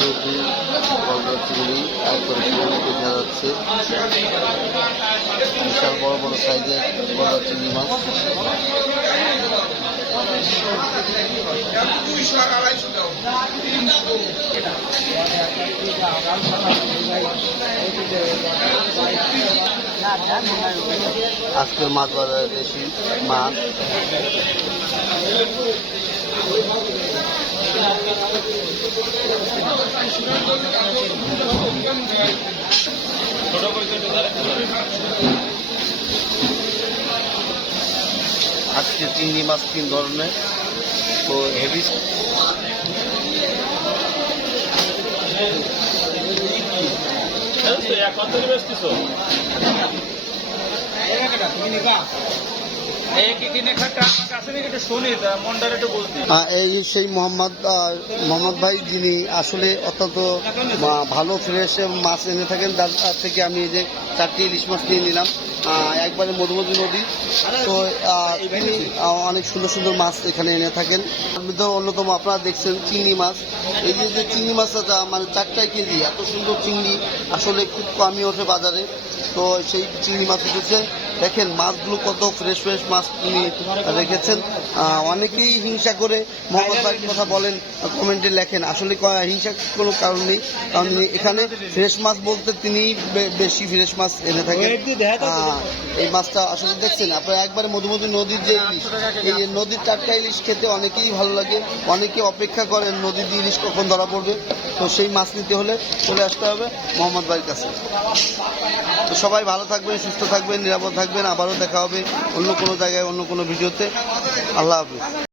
নদী গলদা চিংড়ি একবারে দেখা যাচ্ছে। বিশাল বড় বড় সাইজের গলদা চিংড়ি মাছ। আজকের মাছ বাজারে দেশি মাছ। আজকে চিংড়ি মাছ 3 ধরনের, তো হেভি এই সেই মোহাম্মদ ভাই, যিনি আসলে অত্যন্ত ভালো ফ্রেশ মাছ এনে থাকেন। তার থেকে আমি এই যে 4টি ইলিশ মাছ নিয়ে নিলাম, একবারে মধুমতি নদী। তো তিনি অনেক সুন্দর সুন্দর মাছ এখানে এনে থাকেন। তার মধ্যে অন্যতম আপনারা দেখছেন চিংড়ি মাছ। এই যে চিংড়ি মাছটা মানে 4টাই কেজি, এত সুন্দর চিংড়ি আসলে খুব কমই ওঠে বাজারে। তো সেই চিংড়ি মাছ উঠেছে, দেখেন মাছগুলো কত ফ্রেশ ফ্রেশ মাছ তিনি রেখেছেন। অনেকেই হিংসা করে মোহাম্মদ ভাইয়ের কথা বলেন, কমেন্টে লেখেন। আসলে হিংসা কোনো কারণ নেই, কারণ এখানে ফ্রেশ মাছ বলতে তিনি বেশি ফ্রেশ মাছ এনে থাকেন। এই মাছটা আসলে দেখছেন আপনারা, একবারে মধুমতি নদীর যে ইলিশ, এই নদীর 4টা ইলিশ খেতে অনেকেই ভালো লাগে। অনেকে অপেক্ষা করেন নদীর ইলিশ কখন ধরা পড়বে। তো সেই মাছ নিতে হলে চলে আসতে হবে মোহাম্মদ ভাইয়ের কাছে। তো সবাই ভালো থাকবেন, সুস্থ থাকবেন, নিরাপদ থাকবেন। আবারও দেখা হবে অন্য কোনো জায়গায়, অন্য কোনো ভিডিওতে। আল্লাহ হাফেজ।